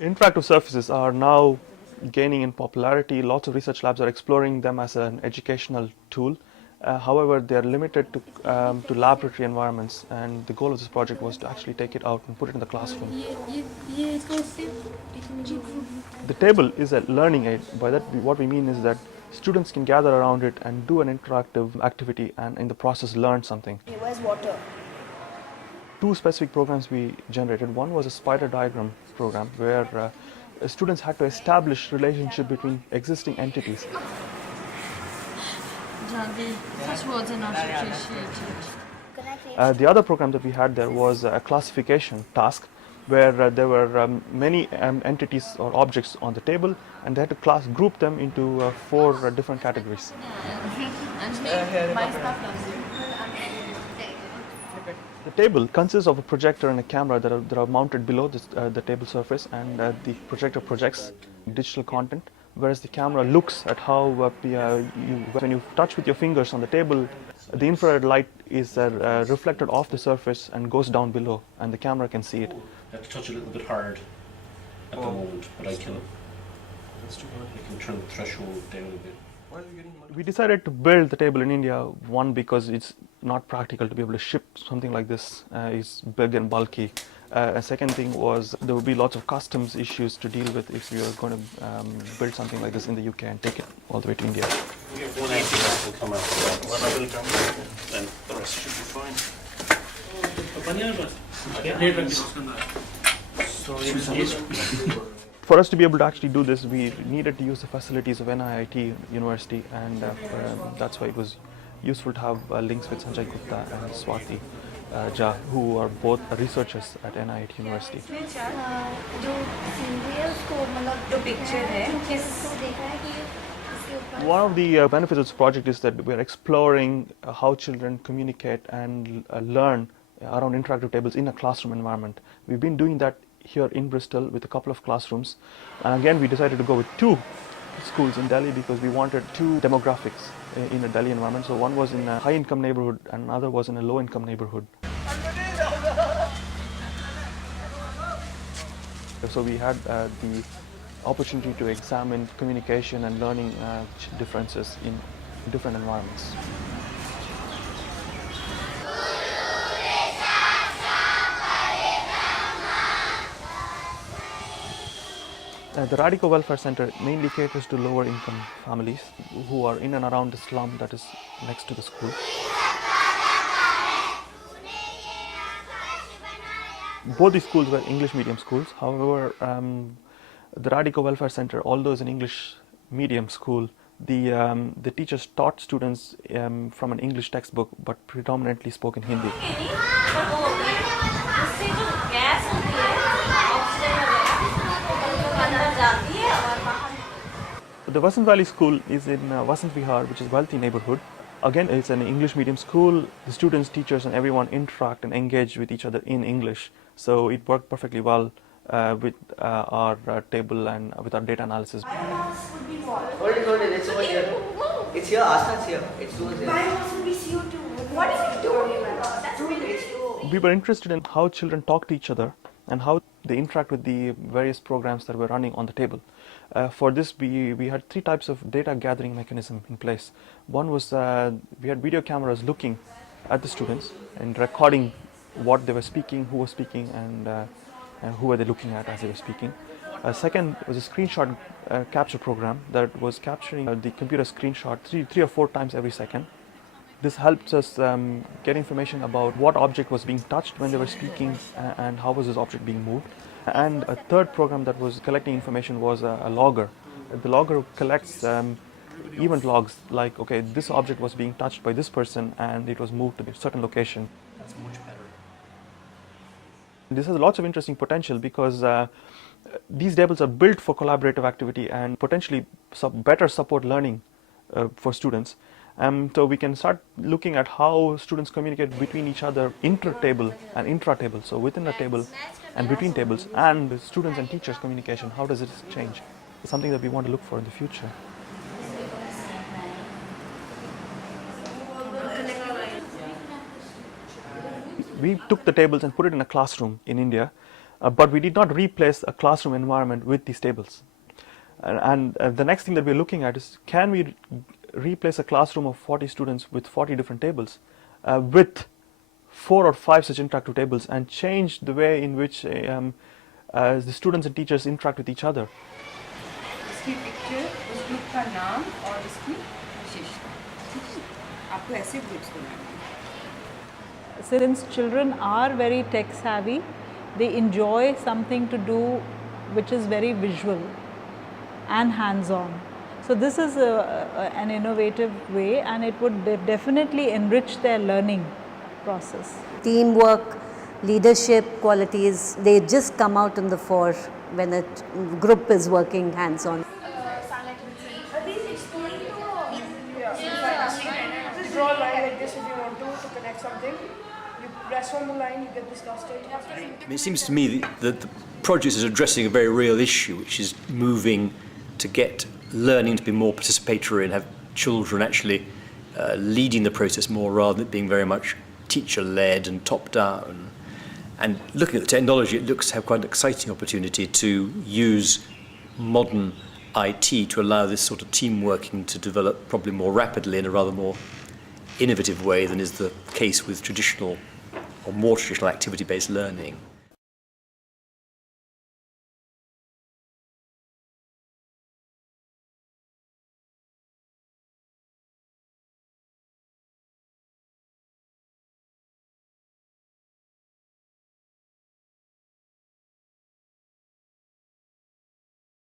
Interactive surfaces are now gaining in popularity. Lots of research labs are exploring them as an educational tool. However, they are limited to laboratory environments, and the goal of this project was to actually take it out and put it in the classroom. The table is a learning aid. By that, what we mean is that students can gather around it and do an interactive activity, and in the process learn something. Where's water? Two specific programs we generated. One was a spider diagram program where students had to establish relationship between existing entities. The other program that we had there was a classification task where there were many entities or objects on the table, and they had to group them into four different categories. The table consists of a projector and a camera that are mounted below the table surface, and the projector projects digital content, whereas the camera looks at how when you touch with your fingers on the table, the infrared light is reflected off the surface and goes down below, and the camera can see it. I have to touch a little bit hard at the moment, but I can turn the threshold down a bit. We decided to build the table in India, one, because it's not practical to be able to ship something like this. It's big and bulky. A second thing was there would be lots of customs issues to deal with if we were going to build something like this in the UK and take it all the way to India. We have one empty that will come out of that, and the rest should be fine. For us to be able to actually do this, we needed to use the facilities of NIIT University, and that's why it was useful to have links with Sanjay Gupta and Swati Jha, who are both researchers at NIIT University. One of the benefits of this project is that we're exploring how children communicate and learn around interactive tables in a classroom environment. We've been doing that here in Bristol with a couple of classrooms, and again we decided to go with two schools in Delhi because we wanted two demographics in a Delhi environment. So one was in a high income neighborhood and another was in a low income neighborhood. So we had the opportunity to examine communication and learning differences in different environments. The Radico Welfare Center mainly caters to lower income families who are in and around the slum that is next to the school. Both these schools were English medium schools. However, the Radico Welfare Center, although it's an English medium school, the teachers taught students from an English textbook but predominantly spoke in Hindi. The Vasant Valley School is in Vasant Vihar, which is a wealthy neighborhood. Again, it's an English medium school. The students, teachers and everyone interact and engage with each other in English. So it worked perfectly well with our table and with our data analysis. Hold it, it's over here. It's here, Asna's here. It's towards here. My mouse will be CO2. What is he doing? That's really cool. We were interested in how children talk to each other and how they interact with the various programs that were running on the table. For this, we had three types of data gathering mechanism in place. One was we had video cameras looking at the students and recording what they were speaking, who was speaking, and who were they looking at as they were speaking. Second was a screenshot capture program that was capturing the computer screenshot three or four times every second. This helps us get information about what object was being touched when they were speaking and how was this object being moved. And a third program that was collecting information was a logger. The logger collects event logs like, okay, this object was being touched by this person and it was moved to a certain location. That's much better. This has lots of interesting potential because these tables are built for collaborative activity and potentially better support learning for students. So we can start looking at how students communicate between each other inter-table and intra-table. So within a table and between tables, and the students and teachers communication, how does it change? It's something that we want to look for in the future. we took the tables and put it in a classroom in India, but we did not replace a classroom environment with these tables. And the next thing that we're looking at is, can we replace a classroom of 40 students with 40 different tables with 4 or 5 such interactive tables, and change the way in which the students and teachers interact with each other. इसकी picture उस group का नाम और इसकी विशेषता, आपको ऐसे groups बनाने हैं. Since children are very tech savvy, they enjoy something to do which is very visual and hands-on. So this is an innovative way, and it would definitely enrich their learning process. Teamwork, leadership qualities, they just come out in the fore when a group is working hands-on. Please explain You draw a line like this if you want to connect something. You press on the line, you get this dusted. It seems to me that the project is addressing a very real issue, which is moving to get learning to be more participatory and have children actually leading the process more, rather than it being very much teacher-led and top-down. And looking at the technology, it looks to have quite an exciting opportunity to use modern IT to allow this sort of team working to develop probably more rapidly in a rather more innovative way than is the case with traditional or more traditional activity-based learning.